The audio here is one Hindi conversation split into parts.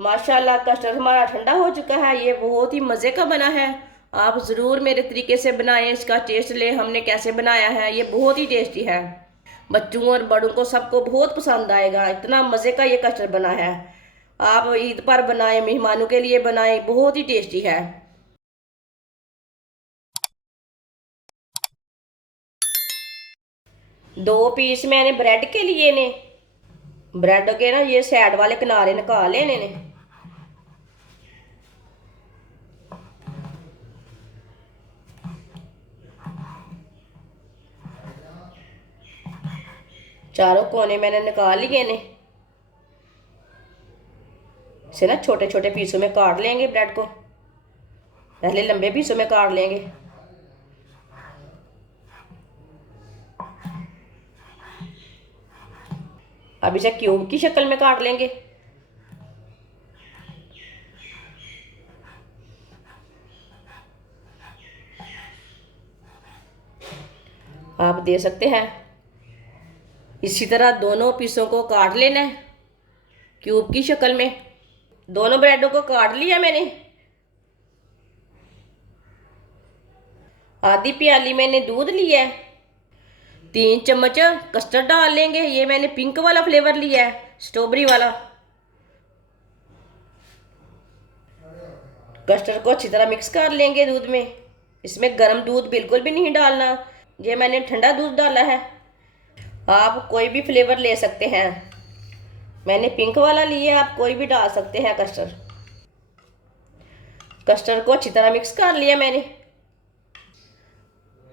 माशाल्लाह कस्टर्ड हमारा ठंडा हो चुका है। ये बहुत ही मज़े का बना है। आप ज़रूर मेरे तरीके से बनाएं, इसका टेस्ट ले हमने कैसे बनाया है। ये बहुत ही टेस्टी है। बच्चों और बड़ों को सबको बहुत पसंद आएगा। इतना मज़े का ये कस्टर्ड बना है। आप ईद पर बनाएं, मेहमानों के लिए बनाएं, बहुत ही टेस्टी है। 2 पीस मैंने ब्रेड के लिए ने, ब्रेड के ना ये साइड वाले किनारे निकाल लेने ने। चारों कोने मैंने निकाल लिए ने। इसे ना छोटे छोटे पीसों में काट लेंगे। ब्रेड को पहले लंबे पीसों में काट लेंगे। अब इसे क्यूब की शक्ल में काट लेंगे। आप दे सकते हैं। इसी तरह दोनों पीसों को काट लेना है क्यूब की शक्ल में। दोनों ब्रेडों को काट लिया मैंने। आधी प्याली मैंने दूध लिया है। 3 चम्मच कस्टर्ड डाल लेंगे। ये मैंने पिंक वाला फ्लेवर लिया है, स्ट्रॉबेरी वाला। कस्टर्ड को अच्छी तरह मिक्स कर लेंगे दूध में। इसमें गर्म दूध बिल्कुल भी नहीं डालना। ये मैंने ठंडा दूध डाला है। आप कोई भी फ्लेवर ले सकते हैं। मैंने पिंक वाला लिया है, आप कोई भी डाल सकते हैं कस्टर्ड। कस्टर्ड को अच्छी तरह मिक्स कर लिया मैंने।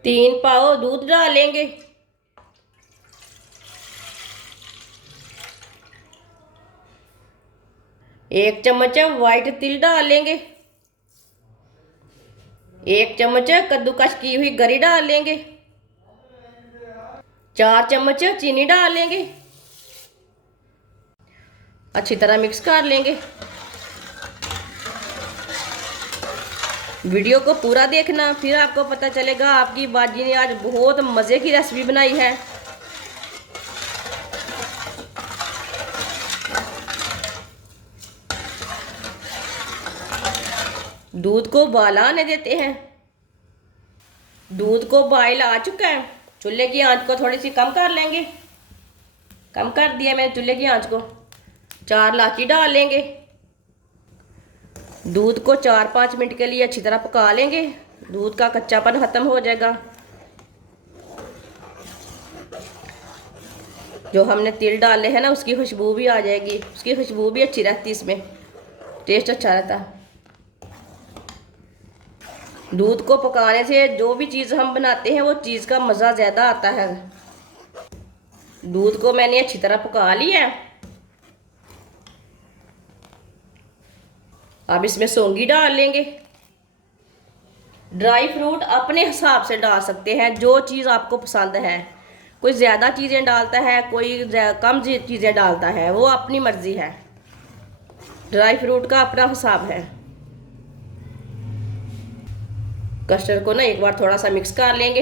3 पाव दूध डालेंगे। 1 चम्मच वाइट तिल डालेंगे। 1 चम्मच कद्दूकस की हुई गरी डाल लेंगे। 4 चम्मच चीनी डाल लेंगे। अच्छी तरह मिक्स कर लेंगे। वीडियो को पूरा देखना, फिर आपको पता चलेगा आपकी बाजी ने आज बहुत मज़े की रेसिपी बनाई है। दूध को उबाल आने देते हैं। दूध को बॉयल आ चुका है। चूल्हे की आंच को थोड़ी सी कम कर लेंगे। कम कर दिया मैंने चूल्हे की आंच को। 4 इलायची डाल लेंगे। दूध को 4-5 मिनट के लिए अच्छी तरह पका लेंगे। दूध का कच्चापन ख़त्म हो जाएगा। जो हमने तिल डाले हैं ना, उसकी खुशबू भी आ जाएगी। उसकी खुशबू भी अच्छी रहती, इसमें टेस्ट अच्छा रहता। दूध को पकाने से जो भी चीज़ हम बनाते हैं वो चीज़ का मज़ा ज़्यादा आता है। दूध को मैंने अच्छी तरह पका लिया है। अब इसमें सौंगी डाल लेंगे। ड्राई फ्रूट अपने हिसाब से डाल सकते हैं, जो चीज़ आपको पसंद है। कोई ज़्यादा चीज़ें डालता है, कोई कम चीज़ें डालता है, वो अपनी मर्ज़ी है। ड्राई फ्रूट का अपना हिसाब है। कस्टर्ड को ना एक बार थोड़ा सा मिक्स कर लेंगे।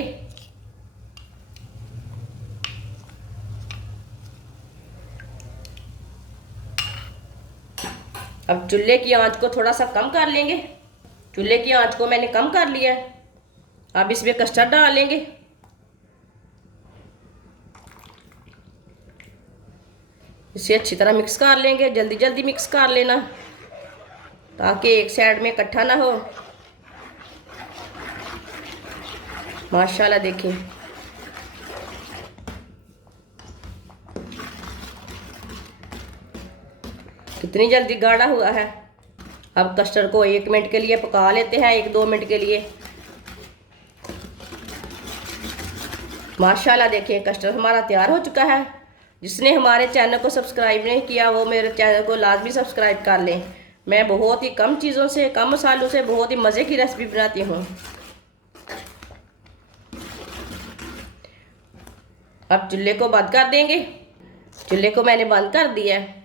अब चूल्हे की आंच को थोड़ा सा कम कर लेंगे। चूल्हे की आंच को मैंने कम कर लिया है। अब इसमें कस्टर्ड डाल लेंगे। इसे अच्छी तरह मिक्स कर लेंगे। जल्दी जल्दी मिक्स कर लेना ताकि एक साइड में इकट्ठा ना हो। माशाल्लाह देखिए कितनी जल्दी गाढ़ा हुआ है। अब कस्टर्ड को 1 मिनट के लिए पका लेते हैं, 1-2 मिनट के लिए। माशाल्लाह देखिए कस्टर्ड हमारा तैयार हो चुका है। जिसने हमारे चैनल को सब्सक्राइब नहीं किया वो मेरे चैनल को लाजमी सब्सक्राइब कर लें। मैं बहुत ही कम चीज़ों से, कम मसालों से बहुत ही मज़े की रेसिपी बनाती हूँ। अब चूल्हे को बंद कर देंगे। चूल्हे को मैंने बंद कर दिया है।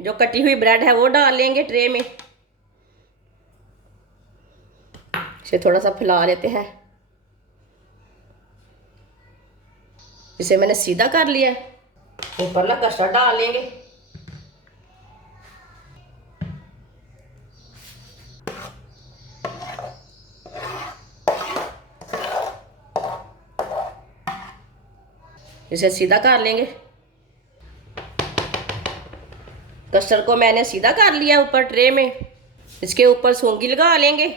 जो कटी हुई ब्रेड है वो डाल लेंगे ट्रे में। इसे थोड़ा सा फैला लेते हैं। इसे मैंने सीधा कर लिया है। ऊपर ना कस्टर्ड डाल लेंगे। इसे सीधा कर लेंगे। कस्टर्ड को मैंने सीधा कर लिया ऊपर ट्रे में। इसके ऊपर सूंगी लगा लेंगे।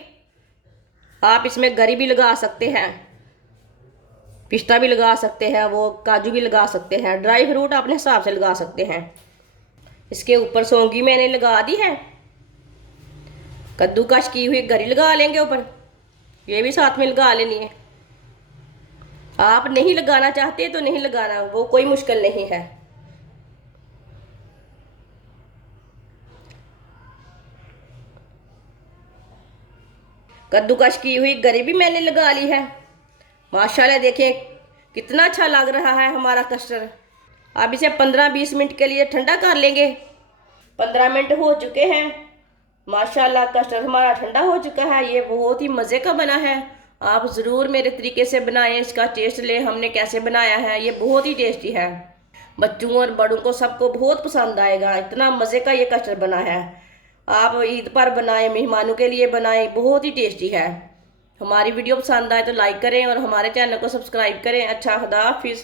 आप इसमें गरी भी लगा सकते हैं, पिस्ता भी लगा सकते हैं, वो काजू भी लगा सकते हैं, ड्राई फ्रूट अपने हिसाब से लगा सकते हैं। इसके ऊपर सौंगी मैंने लगा दी है। कद्दूकश की हुई गरी लगा लेंगे ऊपर, ये भी साथ में लगा लेनी है। आप नहीं लगाना चाहते तो नहीं लगाना, वो कोई मुश्किल नहीं है। कद्दूकश की हुई गरी भी मैंने लगा ली है। माशाल्लाह देखें कितना अच्छा लग रहा है हमारा कस्टर्ड। अब इसे 15-20 मिनट के लिए ठंडा कर लेंगे। 15 मिनट हो चुके हैं। माशाल्लाह कस्टर्ड हमारा ठंडा हो चुका है। ये बहुत ही मज़े का बना है। आप ज़रूर मेरे तरीके से बनाएं, इसका टेस्ट लें हमने कैसे बनाया है। ये बहुत ही टेस्टी है, बच्चों और बड़ों को सबको बहुत पसंद आएगा। इतना मज़े का ये कस्टर्ड बना है। आप ईद पर बनाएं, मेहमानों के लिए बनाएं, बहुत ही टेस्टी है। हमारी वीडियो पसंद आए तो लाइक करें और हमारे चैनल को सब्सक्राइब करें। अच्छा, खुदा हाफिज़।